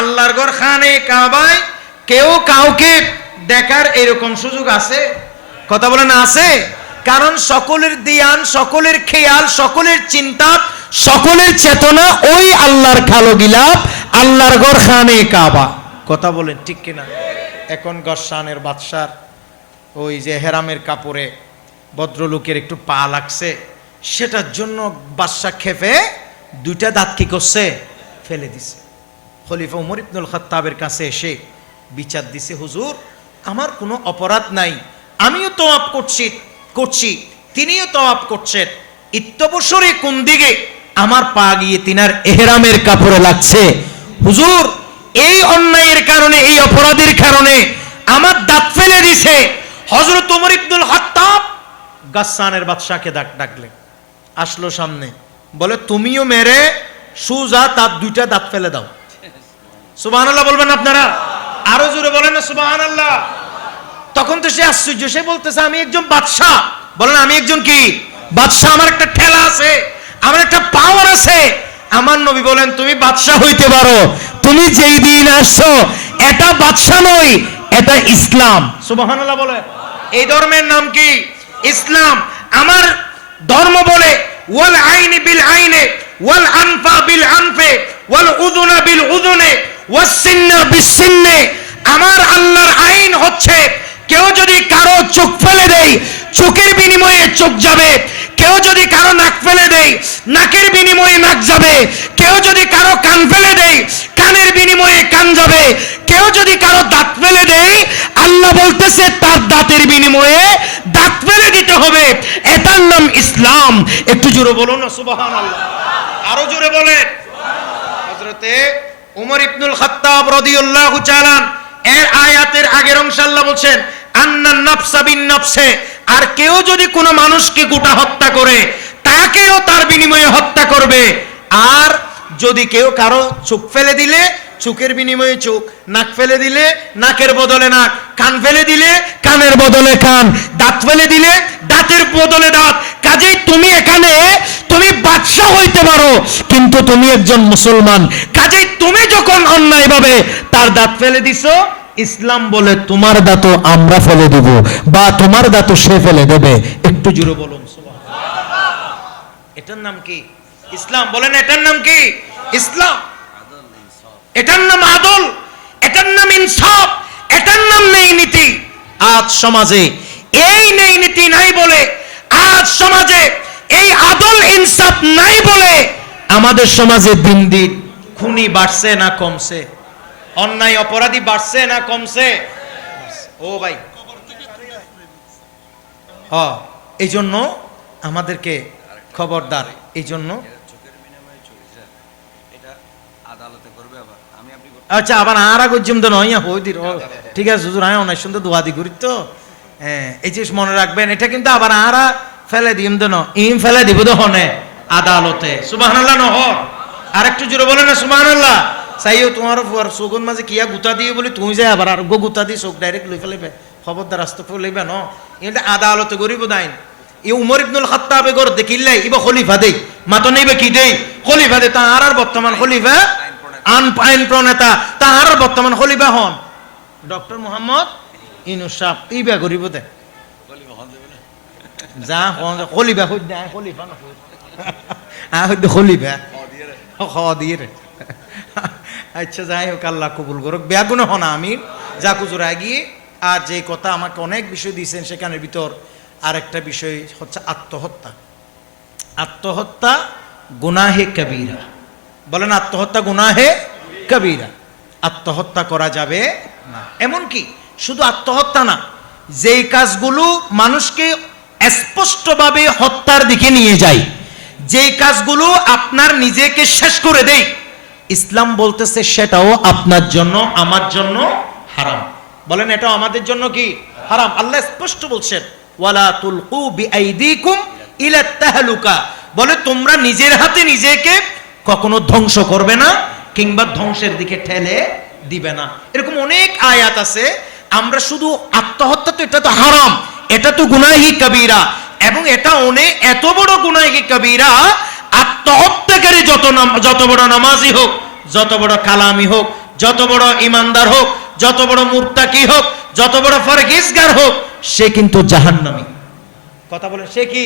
আল্লাহর ঘর খানে কাবায়, কেউ কাউকে দেখার এরকম সুযোগ আছে? কথা বলে না আছে? কারণ সকলের দিয়ান সকলের খেয়াল, সকলের চিন্তা, সকলের চেতনা ওই আল্লাহর খালো গিলাপ, আল্লাহর ঘর খানে কাবা। কথা বলেন, ঠিক কিনা? এখন গসানের বাদশার ওই যে হেরামের কাপড়ে ভদ্রলোকের একটু পা লাগছে, সেটার জন্য বাদশা খেপে দুইটা দাঁত কি করছে? ফেলে দিছে। খলিফা উমর ইবনুল খাত্তাবের কাছে এসে বিচার দিছে, হুজুর, আমার কোনো অপরাধ নাই। আমিও তো আপ করছি করছি, তিনিও তোয়াপ করছেন। ইত্যবসরে কোন দিকে আমার পা গিয়ে তিনার এহরামের কাপড়ে লাগছে? হুজুর, এই অন্যায়ের কারণে, এই অপরাধের কারণে আমার দাঁত ফেলে দিছে। হজরত উমর ইবনুল খাত্তাব গাসানের বাদশাকে ডাক ডাকলেন। আসলো সামনে, বলে, তুমিও মেরে, সুজা তার দুইটা দাঁত ফেলে দাও। সুবাহ বলবেন আপনারা? আরও জোরে বলেন না সুবাহ তখন তো সে আশ্চর্য, সে বলতেছে, আমি একজন বাদশাহ। বলেন, আমি একজন কি? বাদশাহ আমার একটা ঠেলা আছে, আমার একটা পাওয়ার আছে। আমার নবী বলেন, তুমি বাদশাহ হইতে পারো। তুমি যেই দিন আসছো, এটা বাদশাহ নয়, এটা ইসলাম। সুবহানাল্লাহ বলে। এই ধর্মের নাম কি? ইসলাম। আমার ধর্ম বলে, ওয়াল আইনি বিল আইনে, ওয়াল আনফা বিল আনফে, ওয়াল উযুনা বিল উযুনে। আমার আল্লাহর আইন হচ্ছে, কেউ যদি কারও চোখ ফেলে দেয়, চোখের বিনিময়ে চোখ যাবে। কেউ যদি কারও নাক ফেলে দেয়, নাকের বিনিময়ে নাক যাবে। কেউ যদি কারও কান ফেলে দেয়, কানের বিনিময়ে কান যাবে। কেউ যদি কারও দাঁত ফেলে দেয়, আল্লাহ বলতেছে, তার দাঁতের বিনিময়ে দাঁত ফেলে দিতে হবে। এটার নাম ইসলাম। একটু জোরে বলুন আরও জোরে বলেন। উমর ইবনুল খাত্তাব রাদিয়াল্লাহু তাআলা এর আয়াতের আগের অংশ আল্লাহ বলছেন, আন্নান নাফসা বিন নাফসে আর কেউ যদি কোনো মানুষকে গোটা হত্যা করে, তাকেও তার বিনিময়ে হত্যা করবে। আর যদি কেউ কারও চোখ ফেলে দিলে, চোখের বিনিময়ে চোখ, নাক ফেলে দিলে, নাকের বদলে নাক, কান ফেলে দিলে, কানের বদলে কান, দাঁত ফেলে দিলে, দাঁতের বদলে দাঁত। কাজেই তুমি এখানে, তুমি পারো, কিন্তু তুমি একজন মুসলমান। কাজেই তুমি যখন অন্যায়ভাবে তার দাঁত ফেলে দিছো। ইসলাম বলে, তোমার দাঁতও আমরা ফেলে দেব, বা তোমার দাঁতও সে ফেলে দেবে। একটু জুড়ে বলুন এটার নাম কি? ইসলাম বলেন এটার নাম কি? ইসলাম। এটার নাম আদল, এটার নাম ইনসাফ, এটার নাম নেই নীতি। আজ সমাজে এই নেই নীতি নাই বলে, আজ সমাজে এই আদল ইনসাফ নাই বলে আমাদের সমাজে দিন দিন খুনি বাড়ছে না কমছে। অন্যায় অপরাধী বাড়ছে না কমছে। ও ভাই। হ এই জন্য আমাদেরকে খবরদার এই জন্য আচ্ছা আবার আর আগুজম তো নয় হই ঠিক আছে, হুজুর হ্যাঁ অনেক সুন্দর দোয়া দি করি তো। হ্যাঁ এই জিনিস মনে রাখবেন, এটা কিন্তু আবার আর ফেলে দিম তো ন ইম ফেলে দিব তো হনে আদালতে। সুবহানাল্লাহ ন হ আর একটু জোরে বলে না, সুবহানাল্লাহ। চাইও তোমার ফুয়ার চোখের মাঝে কিয়া গুতা দিয়ে বলি, তুমি যাই আবার আর গো গুতা দি চোখ ডাইরেক্ট লই ফেলাইবে, খবরদার রাস্তা ফেলাইবে ন। এটা আদালতে গরিব দাইন। ই উমর ইবনুল খাত্তাবে গর দেখিল্লাই, ইবা খলিফা দেই, মাতো নেইবে কি দেই? খলিফা দে তা আর বর্তমান খলিফা আন আইন প্রণেতা, তাহার বর্তমান খলিফা হন। ডক্টর মোহাম্মদ ইনুস সাহ ইবা করিব দে। বলি বহন দেবে না যা দে খলিফা না খলিফা দিয়ে আচ্ছা যাই হোক আল্লাহ কবুল করুক বেগুনে হন আমি যা কুজুর আগিয়ে আর যে কথা আমাকে অনেক বিষয় দিয়েছেন সেখানের ভিতর আরেকটা বিষয় হচ্ছে আত্মহত্যা আত্মহত্যা গুনাহে কবিরা বলেন আত্মহত্যা গুনাহে কবিরা আত্মহত্যা করা যাবে না এমনকি শুধু আত্মহত্যা না যেই কাজগুলো মানুষকে স্পষ্টভাবে হত্যার দিকে নিয়ে যায় যে কাজগুলো আপনার নিজেকে শেষ করে দেয় ইসলাম বলতেছে সেটাও আপনার জন্য, আমার জন্য হারাম। বলেন, এটাও আমাদের জন্য কি? হারাম। আল্লাহ স্পষ্ট বলছেন, ওয়ালা তুলকু বিআইদিকুম ইলা তাহলুকা। বলে, তোমরা নিজের হাতে নিজেকে কখনো ধ্বংস করবে না কিংবা ধ্বংসের দিকে ঠেলে দিবে না। এরকম অনেক আয়াত আছে আমরা শুধু আত্মহত্যা তো, এটা তো হারাম। এটা তো গুনাহি কবিরা। এবং এটা অনেক এত বড় গুনাহি কবিরা, আত্মহত্যাকারী যত যত বড় নামাজি হোক, যত বড় কালামি হোক, যত বড় ইমানদার হোক, যত বড় মুর্তাকি হোক, যত বড় ফরগিসগার হোক, সে কিন্তু জাহান্নামী। কথা বলেন, সে কি?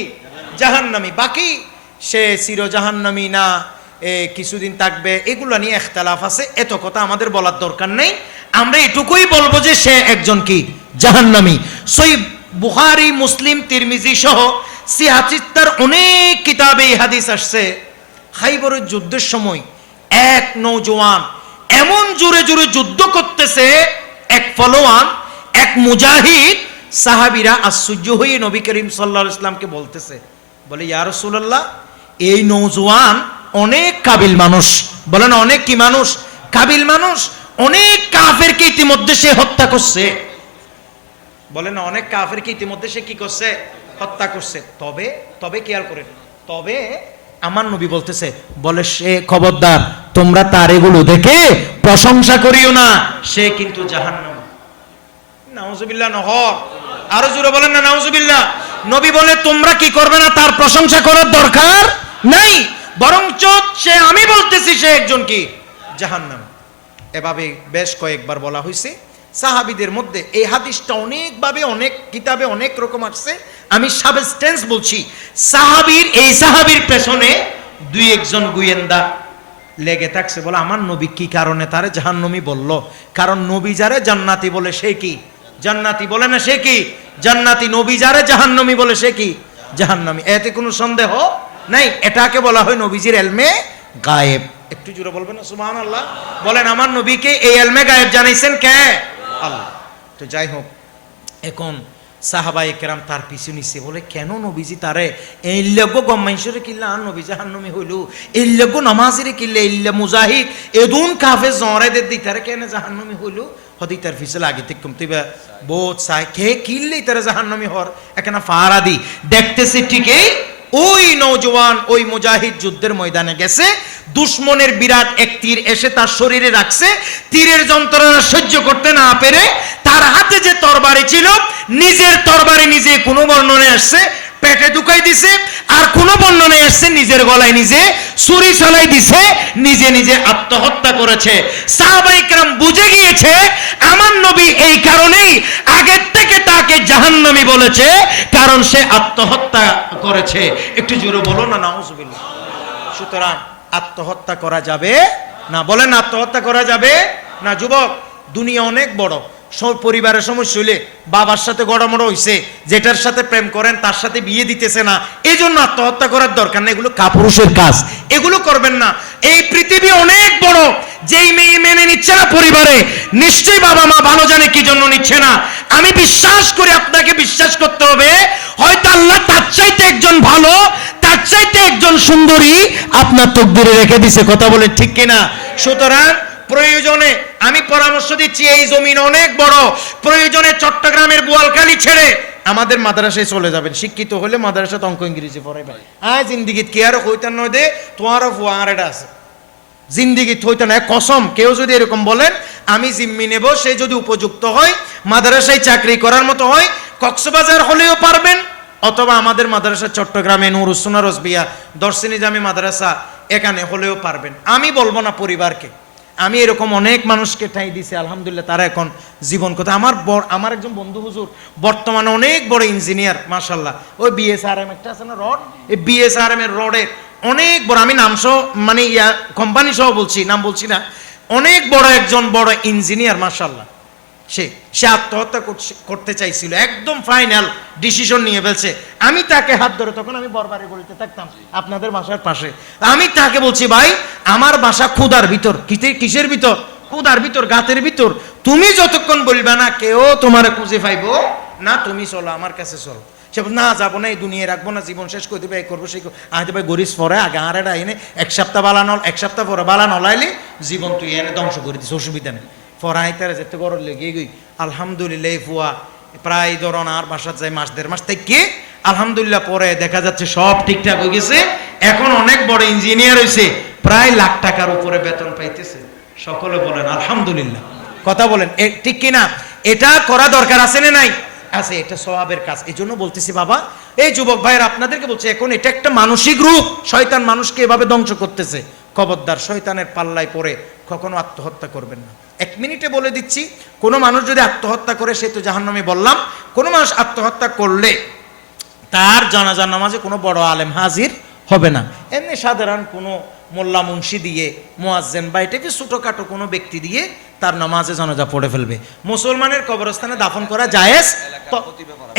জাহান্নামী। বাকি সে চির জাহান্নামী না কিছুদিন থাকবে, এগুলো নিয়ে একতলাফ আছে, এত কথা আমাদের বলার দরকার নেই। আমরা এটুকুই বলব যে সে একজন কি? জাহান্নামী। সই বুহারি মুসলিম, তিরমিজি সহ সিহাচিত্তার অনেক কিতাবে হাদিস আসছে। খাইবরের যুদ্ধের সময় এক নৌজওয়ান এমন জোরে জোরে যুদ্ধ করতেছে, এক ফলোয়ান, এক মুজাহিদ, সাহাবিরা আশ্চর্য হয়ে নবী করিম সাল্লাহ ইসলামকে বলতেছে, বলে, ইয়া রাসূলুল্লাহ, এই নৌজওয়ান অনেক কাবিল মানুষ। বলেন, অনেক কি মানুষ? কাবিল মানুষ। অনেক কাফেরকে ইতিমধ্যে সে হত্যা করছে। বলে না, অনেক কাফেরকে ইতিমধ্যে সে কি করছে? হত্যা করছে। তবে তবে খেয়াল করেন, তবে আমার নবী বলতেছে, বলে, সে খবরদার, তোমরা তার এগুলো দেখে প্রশংসা করিও না, সে কিন্তু আরও জোরে বলেন না, নাউজুবিল্লাহ। নবী বলে, তোমরা কি করবে না তার প্রশংসা করার দরকার নাই? বরঞ্চ সে, আমি বলতেছি সে একজন কি? জাহান্নাম। এভাবে বেশ কয়েকবার বলা হয়েছে সাহাবিদের মধ্যে এই হাদিসটা অনেকভাবে, অনেক কিতাবে অনেক রকম আসছে। আমি সাবস্টেন্স বলছি, সাহাবীর, এই সাহাবীর পেছনে দুই একজন গুয়েন্দা লেগে থাকছে বলে আমার নবী কি কারণে তারে জাহান্নমি বলল? কারণ নবী যারে জান্নাতি বলে সে কি? জান্নাতি বলে না সে কি? জান্নাতি নবী যারে জাহান্নমি বলে সে কি? জাহান্নামি। এতে কোনো সন্দেহ নাই? এটাকে বলা হয় নবীজির এলমে গায়েব। একটু জুড়ে বলবেন না? সুবহান আল্লাহ বলেন, আমার নবীকে এই এলমে গায়েব জানাইছেন কে? আল্লাহ। তো যাই হোক, এখন সাহাবাই কেরাম তার পিছু নিছে। বলে, কেন নবীজি তারে এই লগ্য গম্মাইশ্বরে কিল্লা? আর নবী জাহান্নমি হইলু। এই লগ্য নামাজিরে কিল্লে? ইল্লা মুজাহিদ। এদুন কাফে জরে দে তারে কেন জাহান্নমি হইলু? হদি তার ফিসে লাগে। তে কমতে বা বোধ সাই কে কিল্লে তারে জাহান্নমি হর? এখানে ফারাদি। দেখতেছে ঠিকই ওই নৌজওয়ান ওই মুজাহিদ যুদ্ধের ময়দানে গেছে, দুশ্মনের বিরাট এক তীর এসে তার শরীরে রাখছে, তীরের যন্ত্রণা সহ্য করতে না পেরে তার হাতে যে তরবারি ছিল, নিজের তরবারি নিজে কোনো বর্ণনে আসছে, পেটে ঢুকাই দিছে আর কোন বর্ণনে আসছে, নিজের গলায় নিজে ছুরি চালাই দিছে, নিজে নিজে আত্মহত্যা করেছে। সাহাবাইকরাম বুঝে গিয়েছে, আমার নবী এই কারণেই আগের থেকে তাকে জাহান্নামী বলেছে, কারণ সে আত্মহত্যা করেছে। একটু জোরে বলো না সুতরাং আত্মহত্যা করা যাবে না। বলেন আত্মহত্যা করা যাবে না, যুবক, দুনিয়া অনেক বড়। পরিবারের সমস্যা হইলে বাবার সাথে গড়ামড় হইছে, যেটার সাথে প্রেম করেন, তার সাথে বিয়ে দিতেছে না এই জন্য আত্মহত্যা করার দরকার না এগুলো কাপুরুষের কাজ। এগুলো করবেন না। এই পৃথিবী অনেক বড়, যেই মেয়ে মেনে নিচ্ছে না পরিবারে, নিশ্চয়ই বাবা মা ভালো জানে কি জন্য নিচ্ছে না। আমি বিশ্বাস করি আপনাকে বিশ্বাস করতে হবে, হয়তো আল্লাহ তার চাইতে একজন ভালো, তার চাইতে একজন সুন্দরী, আপনার তকদিরে রেখে দিছে, কথা বলে ঠিক কিনা? সুতরাং প্রয়োজনে আমি পরামর্শ দিচ্ছি, এই জমিন অনেক বড়। প্রয়োজনে চট্টগ্রামের বোয়ালখালী ছেড়ে আমাদের মাদ্রাসায় চলে যাবেন। শিক্ষিত হলে মাদ্রাসা অঙ্ক ইংরেজি পড়াইবেন আয় জিন্দিগিত কি আর হইতান নয় দে, তোমারও ফুয়ার এটা আছে। জিন্দিগি থইতে না কসম, কেউ যদি এরকম বলেন, আমি জিম্মি নেব, সে যদি উপযুক্ত হয়, মাদ্রাসায় চাকরি করার মতো হয়, কক্সবাজার হলেও পারবেন, অথবা আমাদের মাদ্রাসা চট্টগ্রামে নুরুসুনা রসবিয়া, দর্শনী জামি মাদ্রাসা, এখানে হলেও পারবেন। আমি বলব না পরিবারকে। আমি এরকম অনেক মানুষকে ঠাই দিছি, আলহামদুলিল্লাহ, তারা এখন জীবন কথা আমার বড় আমার একজন বন্ধু হুজুর, বর্তমানে অনেক বড় ইঞ্জিনিয়ার মাশাল্লাহ ওই বিএসআরএম একটা আছে না, রড? এই বিএসআরএম এর রডের অনেক বড় আমি নাম সহ মানে ইয়া কোম্পানি সহ বলছি, নাম বলছি না, অনেক বড় একজন বড় ইঞ্জিনিয়ার মাশাল্লাহ সে সে আত্মহত্যা করতে চাইছিল, একদম ফাইনাল ডিসিশন নিয়ে ফেলছে। আমি তাকে হাত ধরে তখন আমি বরবারে বলতে থাকতাম, আপনাদের বাসার পাশে। আমি তাকে বলছি, ভাই, আমার বাসা ক্ষুদার ভিতর কিসের ভিতর? ক্ষুদার ভিতর, গাতের ভিতর। তুমি যতক্ষণ বলবে না, কেউ তোমার খুঁজে পাইবো না, তুমি চলো আমার কাছে চলো। সে না, যাব না, এই দুনিয়া রাখব না, জীবন শেষ করে দেবে, এই করব, সেই করব। আহতে ভাই, গরিস পরে আগে আর এটা এনে এক সপ্তাহ বালা নল, এক সপ্তাহ পরে বালা নলাইলে, জীবন তুই এনে ধ্বংস করে দিস, অসুবিধা নেই। পড়াই তারা যেতে গরম লেগে গই। আলহামদুলিল্লাহ ফুয়া। প্রায় ধরন আর বাসার যাই মাস দেড় মাস থেকে আলহামদুলিল্লাহ পরে দেখা যাচ্ছে সব ঠিকঠাক হয়ে গেছে। এখন অনেক বড় ইঞ্জিনিয়ার হয়েছে প্রায় লাখ টাকার উপরে বেতন পাইতেছে। সকলে বলেন, আলহামদুলিল্লাহ। কথা বলেন ঠিক কিনা? এটা করা দরকার আছে না নাই? আছে, এটা স্বভাবের কাজ। এই জন্য বলতেছি, বাবা, এই যুবক ভাইয়ের আপনাদেরকে বলছি, এখন এটা একটা মানসিক রূপ। শয়তান মানুষকে এভাবে ধ্বংস করতেছে। খবরদার, শয়তানের পাল্লায় পড়ে কখনো আত্মহত্যা করবেন না। এক মিনিটে বলে দিচ্ছি, কোনো মানুষ যদি আত্মহত্যা করে, সে তো জাহান্নামে বললাম, কোনো মানুষ আত্মহত্যা করলে তার জানাজার নামাজে কোনো বড় আলেম হাজির হবে না। এমনি সাধারণ কোনো মোল্লা মুন্সি দিয়ে, মোয়াজ্জেন বা এটাকে ছোটোখাটো কোনো ব্যক্তি দিয়ে তার নামাজে জানাজা পড়ে ফেলবে। মুসলমানের কবরস্থানে দাফন করা জায়েজ?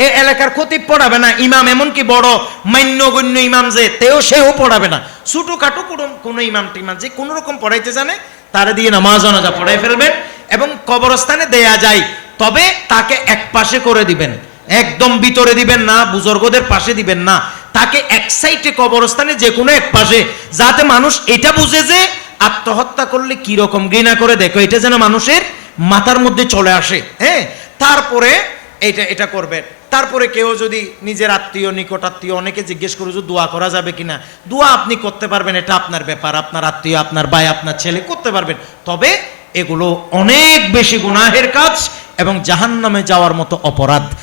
এ এলাকার খতিব পড়াবে না, ইমাম এমনকি বড় মান্যগণ্য ইমাম যে, তেও সেও পড়াবে না। ছোটোখাটো কোনো কোনো ইমাম টিমাম যে কোনো রকম পড়াইতে জানে তারা দিয়ে নামাজ, জানাজা পড়াই ফেলবেন এবং কবরস্থানে দেয়া যায়। তবে তাকে এক পাশে করে দিবেন। একদম ভিতরে দিবেন না, বুজুর্গদের পাশে দিবেন না। তাকে এক সাইডে কবরস্থানে যে কোনো এক পাশে। যাতে মানুষ এটা বুঝে যে আত্মহত্যা করলে কি রকম ঘৃণা করে, দেখো, এটা যেন মানুষের মাথার মধ্যে চলে আসে। হ্যাঁ? তারপরে এটা এটা করবেন তারপরে কেউ যদি নিজের আত্মীয়, নিকটাত্মীয়, অনেকে জিজ্ঞেস করে যে দোয়া করা যাবে কিনা? দোয়া আপনি করতে পারবেন, এটা আপনার ব্যাপার। আপনার আত্মীয়, আপনার ভাই, আপনার ছেলে করতে পারবেন। তবে এগুলো অনেক বেশি গুনাহের কাজ এবং জাহান্নামে যাওয়ার মতো অপরাধ।